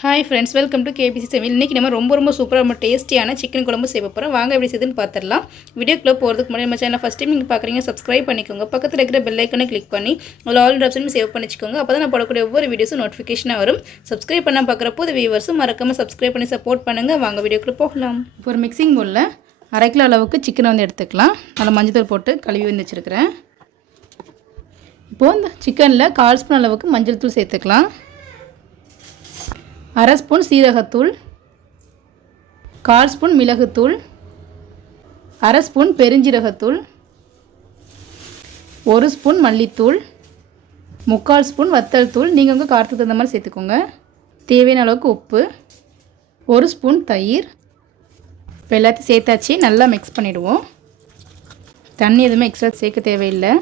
Hi friends, welcome to KBC சமையல். இன்றைக்கி நம்ம ரொம்ப சூப்பராக டேஸ்டியான சிக்கன் குழம்பு செய்ய போகிறோம். வாங்க எப்படி செய்யுதுன்னு பார்த்துடலாம். வீடியோக்குள்ளே போகிறதுக்கு முன்னாடி நம்ம சேனல் ஃபஸ்ட் டைம் நீங்கள் பார்க்குறீங்க, சப்ஸ்கிரைப் பண்ணிக்கோங்க. பக்கத்தில் இருக்கிற பெல் ஐக்கனை கிளிக் பண்ணி அதில் ஆல் ஆப்ஷனும் சேவ் பண்ணிக்கோங்க. அப்போ தான் நான் போடக்கூடிய ஒவ்வொரு வீடியோஸும் நோட்டிஃபிகேஷனாக வரும். சப்ஸ்கிரைப் பண்ணால் பார்க்குறப்போ அது வியூவர்ஸும் மறக்காமல் சப்ஸ்கிரைப் பண்ணி சப்போர்ட் பண்ணுங்கள். வாங்க வீடியோக்குள்ளே போகலாம். இப்போ ஒரு மிக்சிங் பவுலில் 1/2 கிலோ அளவுக்கு சிக்கனை எடுத்துக்கலாம். நல்லா மஞ்சள் போட்டு கழுவி வச்சுருக்கிறேன். இப்போது இந்த சிக்கனில் 1/4 ஸ்பூன் அளவுக்கு மஞ்சள் தூள் சேர்த்துக்கலாம். 1/2 ஸ்பூன் சீரகத்தூள், 1/4 ஸ்பூன் மிளகுத்தூள், 1/2 ஸ்பூன் பெருஞ்சீரகத்தூள், 1 ஸ்பூன் மல்லித்தூள், 3/4 ஸ்பூன் வத்தல் தூள். நீங்கள் உங்கள் காரத்துக்கு தகுந்த மாதிரி சேர்த்துக்கோங்க. தேவையான அளவுக்கு உப்பு, 1 ஸ்பூன் தயிர். இப்போ எல்லாத்தையும் சேர்த்தாச்சு. நல்லா மிக்ஸ் பண்ணிவிடுவோம். தண்ணி எதுவுமே எக்ஸ்ட்ரா சேர்க்க தேவையில்லை.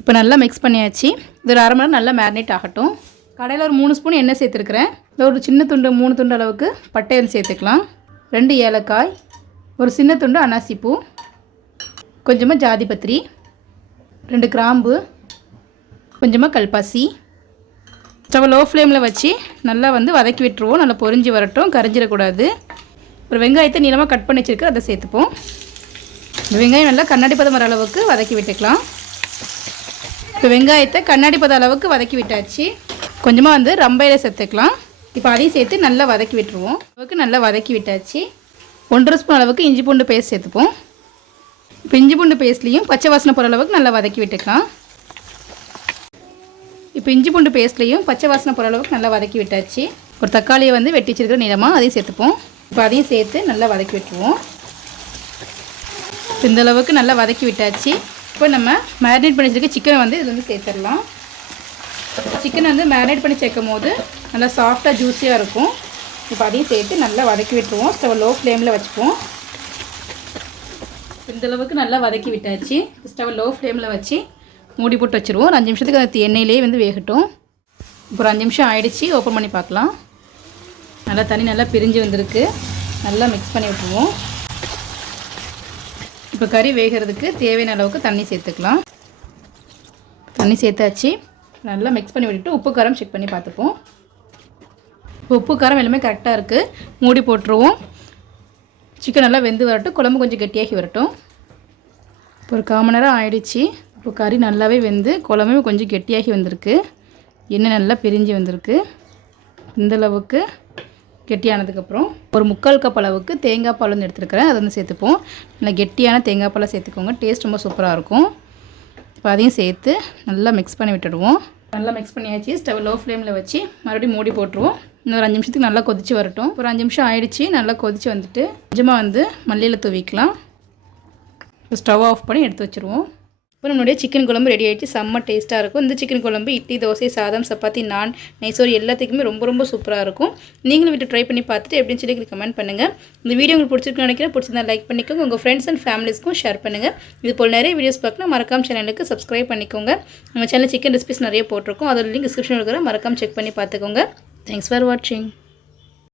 இப்போ நல்லா மிக்ஸ் பண்ணியாச்சு. இது ஒரு 1/2 மணி நேரம் நல்லா மேரினேட் ஆகட்டும். கடையில் ஒரு 3 ஸ்பூன் எண்ணெய் சேர்த்துருக்குறேன். ஒரு சின்ன துண்டு 3 துண்டு அளவுக்கு பட்டையில் சேர்த்துக்கலாம். 2 ஏலக்காய், ஒரு சின்ன துண்டு அன்னாசிப்பூ, கொஞ்சமாக ஜாதிபத்திரி, 2 கிராம்பு, கொஞ்சமாக கல்பாசி. ஸ்டவ் லோ ஃப்ளேமில் வச்சு நல்லா வதக்கி விட்டுருவோம். நல்லா பொரிஞ்சு வரட்டும், கரைஞ்சிடக்கூடாது. ஒரு வெங்காயத்தை நீளமாக கட் பண்ணி வச்சுருக்கேன், அதை சேர்த்துப்போம். இந்த வெங்காயம் நல்லா கண்ணாடி பதம் வர அளவுக்கு வதக்கி விட்டுக்கலாம். இப்போ வெங்காயத்தை கண்ணாடி பத அளவுக்கு வதக்கி விட்டாச்சு. கொஞ்சமாக ரம்பையில் சேர்த்துக்கலாம். இப்போ அதையும் சேர்த்து நல்லா வதக்கி விட்டுருவோம். அளவுக்கு நல்லா வதக்கி விட்டாச்சு. 1/2 ஸ்பூன் அளவுக்கு இஞ்சி பூண்டு பேஸ்ட் சேர்த்துப்போம். இப்போ இஞ்சி பூண்டு பேஸ்ட்லேயும் பச்சை வாசனை போகிற அளவுக்கு நல்லா வதக்கி விட்டுக்கலாம். இப்போ இஞ்சி பூண்டு பேஸ்ட்லேயும் பச்சை வாசனை போகிற அளவுக்கு நல்லா வதக்கி விட்டாச்சு. ஒரு தக்காளியை வெட்டி வச்சிருக்கிற நீளமாக அதையும் சேர்த்துப்போம். இப்போ அதையும் சேர்த்து நல்லா வதக்கி விட்டுருவோம். இந்த அளவுக்கு நல்லா வதக்கி விட்டாச்சு. இப்போ நம்ம மேரினேட் பண்ணி வச்சுருக்க சிக்கனை இது சேர்த்துடலாம். சிக்கனை மேரினேட் பண்ணி சேர்க்கும் போது நல்லா சாஃப்டாக ஜூஸியாக இருக்கும். இப்போ அதையும் சேர்த்து நல்லா வதக்கி விட்டுருவோம். ஸ்டவ் லோ ஃப்ளேமில் வச்சுப்போம். இந்தளவுக்கு நல்லா வதக்கி விட்டாச்சு. ஸ்டவ் லோ ஃப்ளேமில் வச்சு மூடி போட்டு வச்சுருவோம். ஒரு 5 நிமிஷத்துக்கு அந்த எண்ணெயிலே வேகட்டும். இப்போ ஒரு 5 நிமிஷம் ஆகிடுச்சு. ஓப்பன் பண்ணி பார்க்கலாம். நல்லா தண்ணி நல்லா பிரிஞ்சு வந்திருக்கு. நல்லா மிக்ஸ் பண்ணி விட்டுருவோம். இப்போ கறி வேகிறதுக்கு தேவையான அளவுக்கு தண்ணி சேர்த்துக்கலாம். தண்ணி சேர்த்தாச்சு. நல்லா மிக்ஸ் பண்ணி விட்டுட்டு உப்பு காரம் செக் பண்ணி பார்த்துப்போம். இப்போ உப்பு காரம் எல்லாமே கரெக்டாக இருக்குது. மூடி போட்டுருவோம். சிக்கன் நல்லா வெந்து வரட்டும். குழம்பு கொஞ்சம் கெட்டியாகி வரட்டும். இப்போ ஒரு 1/4 மணி நேரம் ஆயிடுச்சு. இப்போ கறி நல்லாவே வெந்து குழம்புமே கொஞ்சம் கெட்டியாகி வந்திருக்கு. எண்ணெய் நல்லா பிரிஞ்சு வந்திருக்கு. இந்தளவுக்கு கெட்டியானதுக்கப்புறம் ஒரு 3/4 கப் அளவுக்கு தேங்காய் பால் எடுத்துருக்கிறேன். அதை சேர்த்துப்போம். நல்லா கெட்டியான தேங்காய் பாலை சேர்த்துக்கோங்க. டேஸ்ட் ரொம்ப சூப்பராக இருக்கும். இப்போ அதையும் சேர்த்து நல்லா மிக்ஸ் பண்ணி விட்டுடுவோம். நல்லா மிக்ஸ் பண்ணியாச்சு. ஸ்டவ் லோ ஃப்ளேமில் வச்சு மறுபடியும் மூடி போட்டுருவோம். இன்னொரு 5 நிமிஷத்துக்கு நல்லா கொதிச்சு வரட்டும். ஒரு 5 நிமிஷம் ஆயிடுச்சு. நல்லா கொதிச்சு வந்துட்டு கொஞ்சமாக மல்லியில் தூவிக்கலாம். இப்போ ஸ்டவ் ஆஃப் பண்ணி எடுத்து வச்சுருவோம். இப்போ நம்மளுடைய சிக்கன் குழம்பு ரெடி ஆகிடுச்சு. செம்ம டேஸ்ட்டாக இருக்கும். இந்த சிக்கன் குழம்பு இட்லி, தோசை, சாதம், சப்பாத்தி, நான், நெய்சோறு எல்லாத்துக்குமே ரொம்ப சூப்பராக இருக்கும். நீங்களும் வீட்டு ட்ரை பண்ணி பார்த்துட்டு எப்படின்னு சொல்லி கமெண்ட் பண்ணுங்கள். இந்த வீடியோ உங்களுக்கு பிடிச்சிருக்குன்னு நினைக்கிறேன். பிடிச்சிருந்தா லைக் பண்ணிக்கோங்க. உங்கள் ஃப்ரெண்ட்ஸ் அண்ட் ஃபேமிலிஸ்க்கும் ஷேர் பண்ணுங்கள். இது போல் நிறைய வீடியோஸ் பார்க்கணும். மறக்காம சேனலுக்கு சப்ஸ்கிரைப் பண்ணிக்கோங்க. நம்ம சேனல் சிக்கன் ரெசிபிஸ் நிறைய போட்டிருக்கோம். அதோட லிங்க் டிஸ்கிரிப்ஷனில் இருக்கிற மறக்காம செக் பண்ணி பார்த்துக்கோங்க. தேங்க்ஸ் ஃபார் வாட்சிங்.